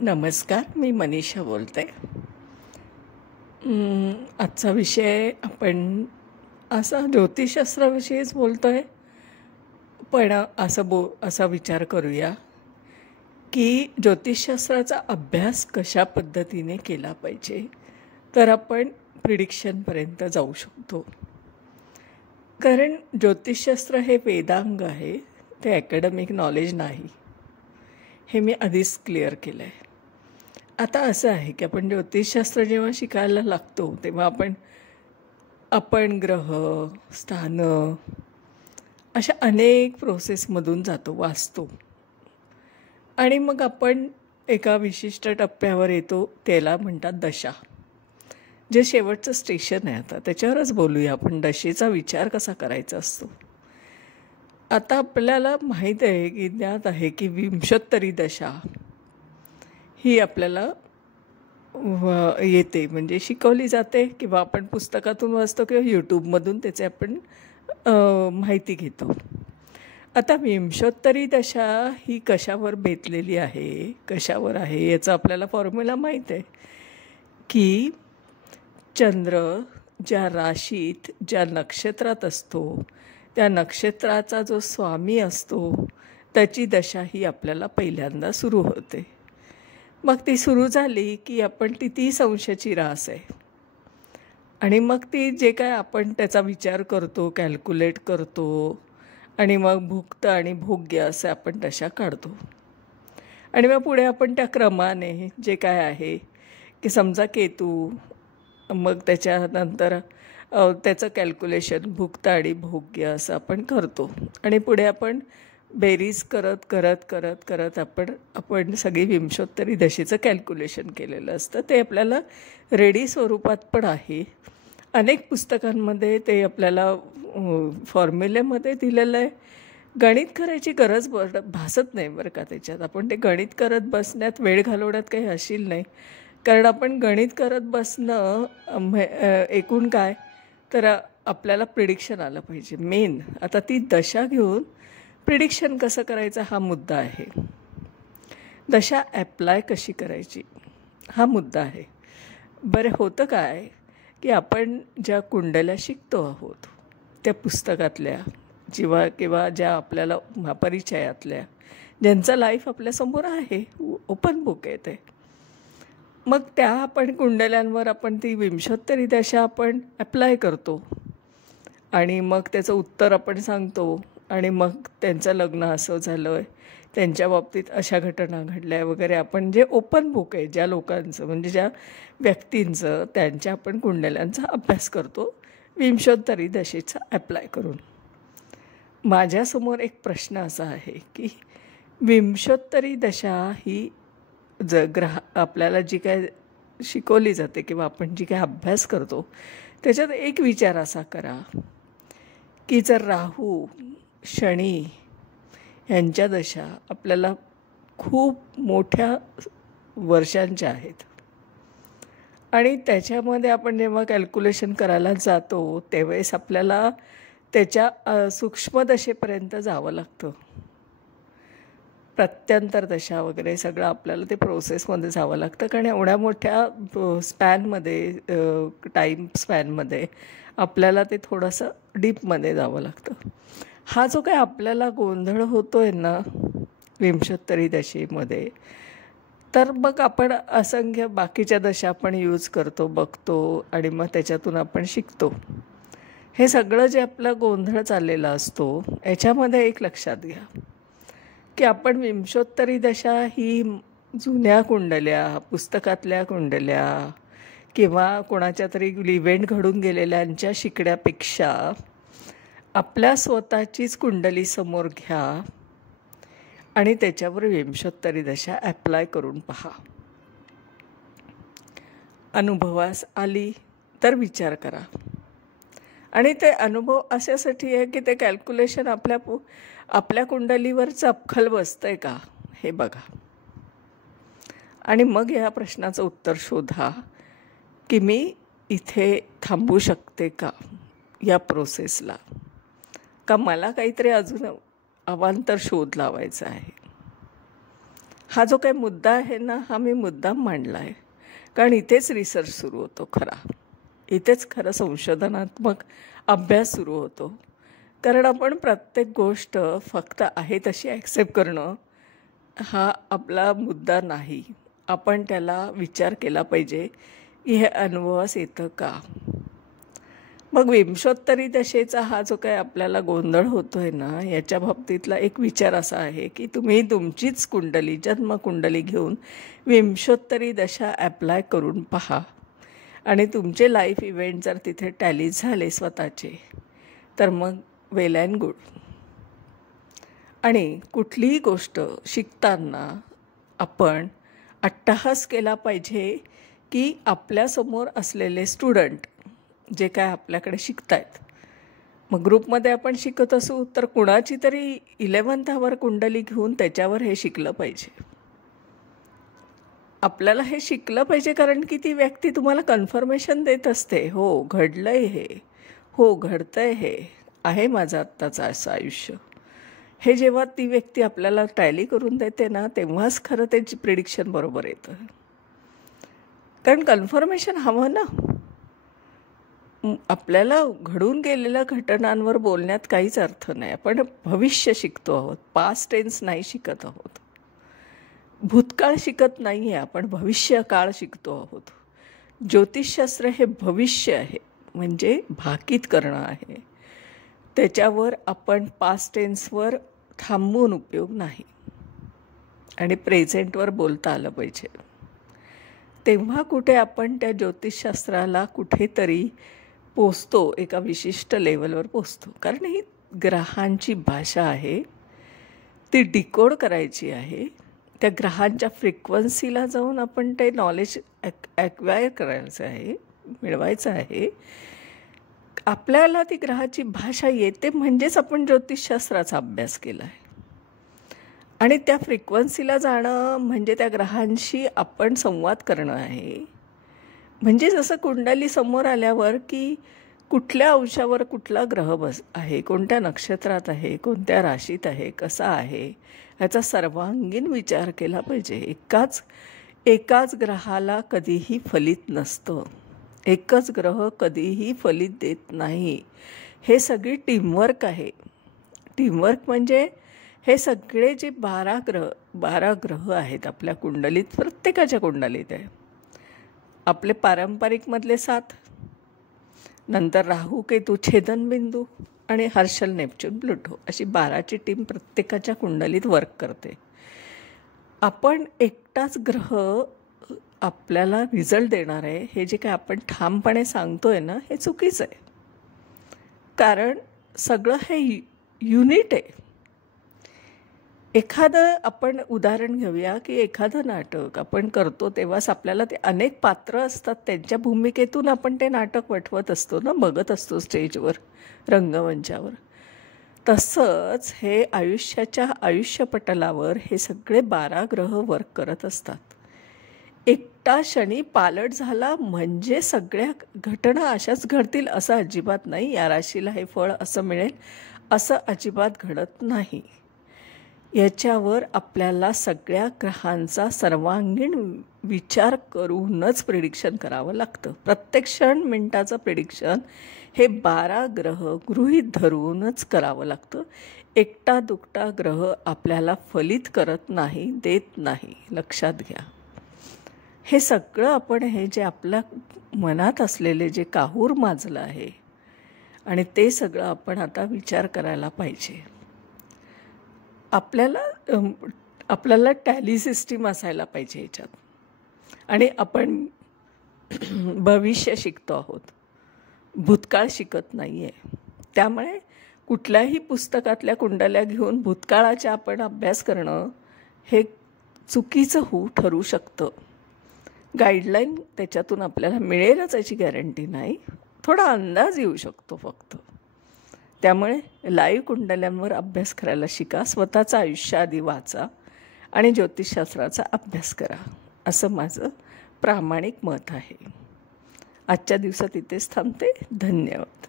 नमस्कार, मी मनीषा बोलते. आजचा विषय आपण असा ज्योतिषशास्त्राविषयीच बोलतो आहे. पण असा विचार करूया की ज्योतिषशास्त्राचा अभ्यास कशा पद्धतीने केला पाहिजे, तर आपण प्रिडिक्शनपर्यंत जाऊ शकतो. कारण ज्योतिषशास्त्र हे वेदांग आहे, ते अकॅडमिक नॉलेज नाही. हे मी आधीच क्लिअर केलं आहे. आता असं आहे की आपण ज्योतिषशास्त्र जेव्हा शिकायला लागतो तेव्हा आपण ग्रह, स्थान अशा अनेक प्रोसेसमधून जातो, वाचतो. आणि मग आपण एका विशिष्ट टप्प्यावर येतो, त्याला म्हणतात दशा. जे शेवटचं स्टेशन आहे, आता त्याच्यावरच बोलूया आपण. दशेचा विचार कसा करायचा असतो. आता आपल्याला माहीत आहे की ज्ञात आहे की विंशोत्तरी दशा ही आपल्याला येते, म्हणजे शिकवली जाते, किंवा आपण पुस्तकातून वाचतो किंवा यूट्यूबमधून त्याचे आपण माहिती घेतो. आता विंशोत्तरी दशा ही कशावर बेतलेली आहे, कशावर आहे याचा आपल्याला फॉर्म्युला माहीत आहे की चंद्र ज्या राशीत, ज्या नक्षत्रात असतो, त्या नक्षत्राचा जो स्वामी असतो त्याची दशा ही आपल्याला पहिल्यांदा सुरू होते. मग ती सुरू झाली की आपण ती 30 अंशाची रास आहे, आणि मग ती जे काय आपण त्याचा विचार करतो, कॅल्क्युलेट करतो, आणि मग भुक्त आणि भोग्य असं आपण दशा काढतो. आणि मग पुढे आपण त्या क्रमाने जे काय आहे की समजा केतू, मग त्याच्यानंतर त्याचं कॅल्क्युलेशन भुक्त आणि भोग्य असं आपण करतो. आणि पुढे आपण बेरीज करत करत करत करत आपण सगळी विंशोत्तरी दशेचं कॅल्क्युलेशन केलेलं असतं. ते आपल्याला रेडी स्वरूपात पण आहे. अनेक पुस्तकांमध्ये ते आपल्याला फॉर्म्युलेमध्ये दिलेलं आहे. गणित करायची गरज भासत नाही बरं का त्याच्यात. आपण ते गणित करत बसण्यात, वेळ घालवण्यात काही हशील नाही. कारण आपण गणित करत बसणं एकूण काय, तर आपल्याला प्रिडिक्शन आलं पाहिजे मेन. आता ती दशा घेऊन प्रिडिक्शन कसं करायचं हा मुद्दा आहे. दशा ॲप्लाय कशी करायची हा मुद्दा आहे. बरं, होतं काय की आपण ज्या कुंडल्या शिकतो आहोत त्या पुस्तकातल्या किंवा ज्या आपल्याला परिचयातल्या, ज्यांचं लाईफ आपल्यासमोर आहे, ओपन बुक आहे ते, मग त्या आपण कुंडल्यांवर आपण ती विंशोत्तरी दशा आपण ॲप्लाय करतो. आणि मग त्याचं उत्तर आपण सांगतो. आणि मग त्यांचं लग्न असं झालं आहे, त्यांच्या बाबतीत अशा घटना घडल्या वगैरे. आपण जे ओपन बुक आहे, ज्या लोकांचं म्हणजे ज्या व्यक्तींचं, त्यांच्या आपण कुंडल्यांचा अभ्यास करतो विंशोत्तरी दशेचा ॲप्लाय करून. माझ्यासमोर एक प्रश्न असा आहे की विंशोत्तरी दशा ही आपल्याला जी काय शिकवली जाते किंवा आपण जी काय अभ्यास करतो त्याच्यात एक विचार असा करा की जर राहू, शनी यांच्या दशा आपल्याला खूप मोठ्या वर्षांच्या आहेत, आणि त्याच्यामध्ये आपण जेव्हा कॅल्क्युलेशन करायला जातो त्यावेळेस आपल्याला त्याच्या सूक्ष्मदशेपर्यंत जावं लागतं. प्रत्यंतर दशा वगैरे सगळं आपल्याला ते प्रोसेसमध्ये जावं लागतं. कारण एवढ्या मोठ्या स्पॅनमध्ये, टाईम स्पॅनमध्ये आपल्याला ते थोडंसं डीपमध्ये जावं लागतं. हा जो काय आपल्याला गोंधळ होतो आहे ना विंशोत्तरी दशेमध्ये, तर मग आपण असंख्य बाकीच्या दशा आपण यूज करतो, बघतो, आणि मग त्याच्यातून आपण शिकतो. हे सगळं जे आपला गोंधळ चाललेला असतो याच्यामध्ये एक लक्षात घ्या की आपण विंशोत्तरी दशा ही जुन्या कुंडल्या, पुस्तकातल्या कुंडल्या किंवा कोणाच्या तरी इव्हेंट घडून गेलेल्यांच्या शिकण्यापेक्षा आपल्या स्वतःचीच कुंडली समोर घ्या आणि त्याच्यावर विंशोत्तरी दशा ॲप्लाय करून पहा. अनुभवास आली तर विचार करा. आणि ते अनुभव अशासाठी आहे की ते कॅल्क्युलेशन आपल्या कुंडलीवर चपखल बसतंय का हे बघा. आणि मग या प्रश्नाचं उत्तर शोधा की मी इथे थांबू शकते का या प्रोसेसला, का मला काहीतरी अजून अवांतर शोध लावायचा आहे. हा जो काही मुद्दा आहे ना, हा मी मुद्दाम मांडला आहे, कारण इथेच रिसर्च सुरू होतो खरा. इथेच खरं संशोधनात्मक अभ्यास सुरू होतो. कारण आपण प्रत्येक गोष्ट फक्त आहे तशी ॲक्सेप्ट करणं हा आपला मुद्दा नाही. आपण त्याला विचार केला पाहिजे की हे अनुभवास येतं का. मग विंशोत्तरी दशेचा हा जो काही आपल्याला गोंधळ होतो आहे ना, याच्या बाबतीतला एक विचार असा आहे की तुम्ही तुमचीच कुंडली, जन्मकुंडली घेऊन विंशोत्तरी दशा ॲप्लाय करून पहा आणि तुमचे लाईफ इव्हेंट जर तिथे टॅली झाले स्वतःचे, तर मग वेल अँड गुड. आणि कुठलीही गोष्ट शिकताना आपण अट्टहास केला पाहिजे की आपल्यासमोर असलेले स्टुडंट जे काय आपल्याकडे शिकत आहेत, मग ग्रुपमध्ये आपण शिकत असू तर कुणाची तरी 11th आवर कुंडली घेऊन त्याच्यावर हे शिकलं पाहिजे. आपल्याला हे शिकलं पाहिजे कारण की ती व्यक्ती तुम्हाला कन्फर्मेशन देत असते, हो घडलंय हे, हो घडतंय हे, आहे माझं आत्ताचं असं आयुष्य. हे जेव्हा ती व्यक्ती आपल्याला टॅली करून देते ना, तेव्हाच खरं त्याची प्रिडिक्शन बरोबर येतं. कारण कन्फर्मेशन हवं ना. आपल्याला घडून गेलेल्या घटनांवर बोलण्यात काहीच अर्थ नाही. आपण भविष्य शिकतो आहोत, पास्ट टेन्स नाही शिकत आहोत. भूतकाळ शिकत नाही आहे, आपण भविष्य काळ शिकतो आहोत. ज्योतिषशास्त्र हे भविष्य आहे, म्हणजे भाकीत करणं आहे. त्याच्यावर आपण पास्ट टेन्सवर थांबून उपयोग नाही आणि प्रेझेंटवर बोलता आलं पाहिजे. तेव्हा कुठे आपण त्या ज्योतिषशास्त्राला कुठेतरी पोचतो, एका विशिष्ट लेवलवर पोचतो. कारण ही ग्रहांची भाषा आहे, ती डिकोड करायची आहे. त्या ग्रहांच्या फ्रिक्वन्सीला जाऊन आपण ते नॉलेज ॲक्वायर करायचं आहे, मिळवायचं आहे. आपल्याला ती ग्रहाची भाषा येते म्हणजेच आपण ज्योतिषशास्त्राचा अभ्यास केला आहे. आणि त्या फ्रिक्वन्सीला जाणं म्हणजे त्या ग्रहांशी आपण संवाद करणं आहे. म्हणजे जसं कुंडली समोर आल्यावर की कुठल्या अंशावर कुठला ग्रह आहे, कोणत्या नक्षत्रात आहे, कोणत्या राशीत आहे, कसा आहे, ह्याचा सर्वांगीण विचार केला पाहिजे. एकाच ग्रहाला कधीही फलित नसतं, एकच ग्रह कधीही फलित देत नाही. हे सगळी टीमवर्क आहे. टीमवर्क म्हणजे हे सगळे जे 12 ग्रह आहेत आपल्या कुंडलीत, प्रत्येकाच्या कुंडलीत आहे. आपले पारंपरिकमधले 7, नंतर राहू केतू छेदनबिंदू आणि हर्षल नेपच्यून प्लुटो, अशी 12ची टीम प्रत्येकाच्या कुंडलीत वर्क करते. आपण एकटाच ग्रह आपल्याला रिझल्ट देणार आहे हे जे काय आपण ठामपणे सांगतोय ना, हे चुकीचं आहे. कारण सगळं हे युनिट आहे. एखादं आपण उदाहरण घेऊया की एखादं नाटक आपण करतो तेव्हाच आपल्याला ते अनेक पात्र असतात, त्यांच्या भूमिकेतून आपण ते नाटक वठवत असतो ना, बघत असतो स्टेजवर, रंगमंचावर. तसंच हे आयुष्याच्या आयुष्यपटलावर हे सगळे 12 ग्रह वर्क करत असतात. एकटा शनी पालट झाला म्हणजे सगळ्या घटना अशाच घडतील असं अजिबात नाही. या राशीला हे फळ असं मिळेल असं अजिबात घडत नाही. याच्यावर आपल्याला सगळ्या ग्रहांचा सर्वांगीण विचार करूनच प्रिडिक्शन करावं लागतं. प्रत्येक क्षण मिनिटाचं प्रिडिक्शन हे 12 ग्रह गृहीत धरूनच करावं लागतं. एकटा दुकटा ग्रह आपल्याला फलित करत नाही, देत नाही, लक्षात घ्या. हे सगळं आपण हे जे आपल्या मनात असलेले जे काहूर माजलं आहे आणि ते सगळं आपण आता विचार करायला पाहिजे. आपल्याला टॅली सिस्टीम असायला पाहिजे ह्याच्यात. आणि आपण भविष्य शिकतो आहोत, भूतकाळ शिकत नाही आहे. त्यामुळे कुठल्याही पुस्तकातल्या कुंडल्या घेऊन भूतकाळाचा आपण अभ्यास करणं हे चुकीचं ठरू शकतं. गाईडलाईन त्याच्यातून आपल्याला मिळेलच याची गॅरंटी नाही, थोडा अंदाज येऊ शकतो फक्त. त्यामुळे लाईव्ह कुंडल्यांवर अभ्यास करायला शिका, स्वतःचं आयुष्य आधी वाचा आणि ज्योतिषशास्त्राचा अभ्यास करा, असं माझं प्रामाणिक मत आहे. आजच्या दिवसात इथेच थांबते. धन्यवाद.